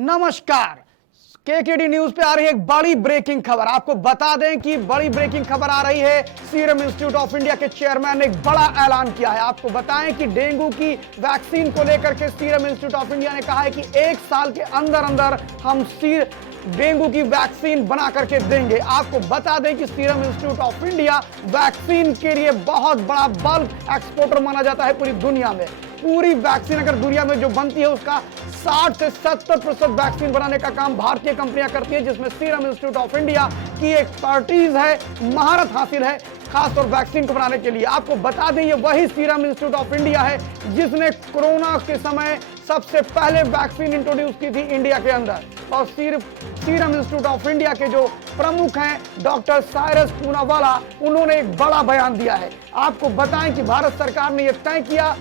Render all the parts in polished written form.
नमस्कार। KKD news पे आ रही है एक बड़ी ब्रेकिंग खबर। आपको बता दें कि बड़ी ब्रेकिंग खबर आ रही है। सीरम इंस्टीट्यूट ऑफ इंडिया के चेयरमैन ने एक बड़ा ऐलान किया है। आपको बताएं कि डेंगू की वैक्सीन को लेकर के सीरम इंस्टीट्यूट ऑफ इंडिया ने कहा है कि 1 साल के अंदर अंदर हम डेंगू की वैक्सीन बना करके देंगे। आपको बता दें कि serum institute of India vaccine के लिए बहुत बड़ा बल्क एक्सपोर्टर माना जाता है पूरी दुनिया में। पूरी वैक्सीन अगर दुनिया में जो बनती है उसका 60 से 70% वैक्सीन बनाने का काम भारतीय कंपनियां करती हैं, जिसमें सीरम इंस्टीट्यूट ऑफ इंडिया की एक्सपर्टीज है, महारत हासिल है खासतौर वैक्सीन को बनाने के लिए। आपको बता दें ये वही सीरम इंस्टीट्यूट ऑफ इंडिया है जिसने कोरोना के समय सबसे पहले वैक्सीन इंट्रोड्यूस की थी इंडिया के अंदर। और सीरम इंस्टीट्यूट ऑफ इंडिया के जो प्रमुख हैं डॉक्टर साइरस पूनावाला, उन्होंने एक बड़ा बयान दिया है। आपको बताएं कि भारत सरकार ने यह तय किया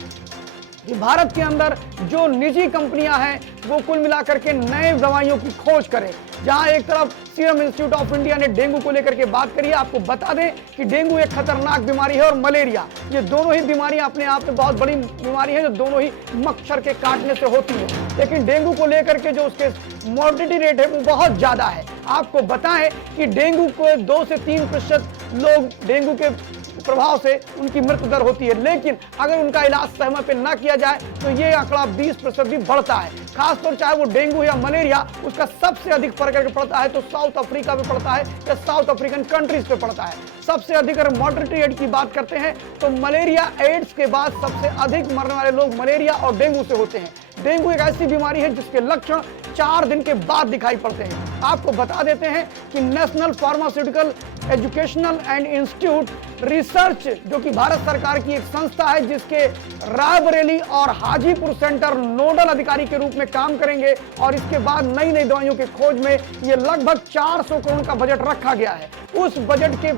कि भारत के अंदर जो निजी कंपनियां हैं वो कुल मिलाकर के नए दवाइयों की खोज करें। जहां एक तरफ सीरम इंस्टीट्यूट ऑफ इंडिया ने डेंगू को लेकर के बात करी है। आपको बता दें कि डेंगू एक खतरनाक बीमारी है और मलेरिया, ये दोनों ही बीमारियां अपने आप में बहुत बड़ी बीमारी है जो दोनों ही मच्छर के काटने से होती है। लेकिन डेंगू को लेकर के जो उसके मोर्टिलिटी रेट है वो बहुत ज्यादा है। आपको बताएं कि डेंगू को 2 से 3% लोग डेंगू के प्रभाव से उनकी मृत्यु दर होती है, लेकिन अगर उनका इलाज समय पे ना किया जाए तो ये आंकड़ा 20% भी बढ़ता है। खासतौर चाहे वो डेंगू या मलेरिया, उसका सबसे अधिक फर्क अगर पड़ता है तो साउथ अफ्रीका पे पड़ता है या साउथ अफ्रीकन कंट्रीज पे पड़ता है। सबसे अधिक अगर मोर्टिलिटी रेट की बात करते हैं तो मलेरिया एड्स के बाद सबसे अधिक मरने वाले लोग मलेरिया और डेंगू से होते हैं। डेंगू एक ऐसी बीमारी है जिसके लक्षण 4 दिन के बाद दिखाई पड़ते हैं। आपको बता देते हैं कि national pharmaceutical educational and institute research, जो कि भारत सरकार की एक संस्था है, जिसके रायबरेली और हाजीपुर सेंटर नोडल अधिकारी के रूप में काम करेंगे और इसके बाद नई नई दवाइयों के खोज में ये लगभग 400 करोड़ का बजट रखा गया है। उस बजट के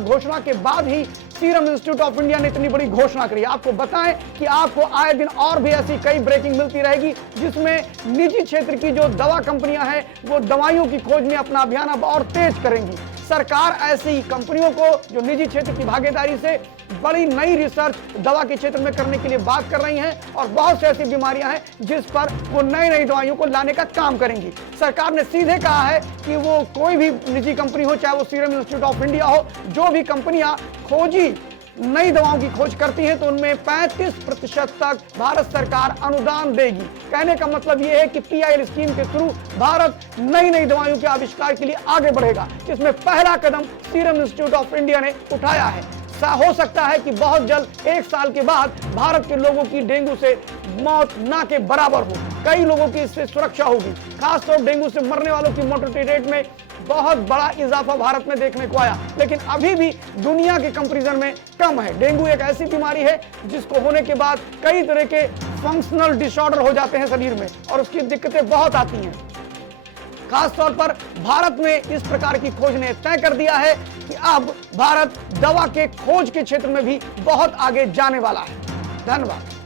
घोषणा के बाद ही सीरम इंस्टीट्यूट ऑफ इंडिया ने इतनी बड़ी घोषणा करी। आपको बताएं कि आपको आए दिन और भी ऐसी कई ब्रेकिंग मिलती रहेगी जिसमें निजी क्षेत्र की जो दवा कंपनियां हैं वो दवाइयों की खोज में अपना अभियान अब और तेज करेंगी। सरकार ऐसी कंपनियों को जो निजी क्षेत्र की भागीदारी से बड़ी नई रिसर्च दवा के क्षेत्र में करने के लिए बात कर रही हैं और बहुत सी ऐसी बीमारियां हैं जिस पर वो नई नई दवाइयों को लाने का काम करेंगी। सरकार ने सीधे कहा है कि वो कोई भी निजी कंपनी हो, चाहे वो सीरम इंस्टीट्यूट ऑफ इंडिया हो, जो भी कंपनियां खोजी नई दवाओं की खोज करती हैं तो उनमें 35% तक भारत सरकार अनुदान देगी। कहने का मतलब यह है कि PIL स्कीम के थ्रू भारत नई नई दवाइयों के आविष्कार के लिए आगे बढ़ेगा, जिसमें पहला कदम सीरम इंस्टीट्यूट ऑफ इंडिया ने उठाया है। हो सकता है कि बहुत जल्द 1 साल के बाद भारत के लोगों की डेंगू से मौत ना के बराबर हो, कई लोगों की इससे सुरक्षा होगी। खासतौर डेंगू से मरने वालों की मोर्टिलिटी रेट में बहुत बड़ा इजाफा भारत में देखने को आया, लेकिन अभी भी दुनिया के कंपैरिजन में कम है। डेंगू एक ऐसी बीमारी है जिसको होने के बाद कई तरह के फंक्शनल डिसऑर्डर हो जाते हैं शरीर में और उसकी दिक्कतें बहुत आती हैं। खासतौर पर भारत में इस प्रकार की खोज ने तय कर दिया है कि अब भारत दवा के खोज के क्षेत्र में भी बहुत आगे जाने वाला है। धन्यवाद।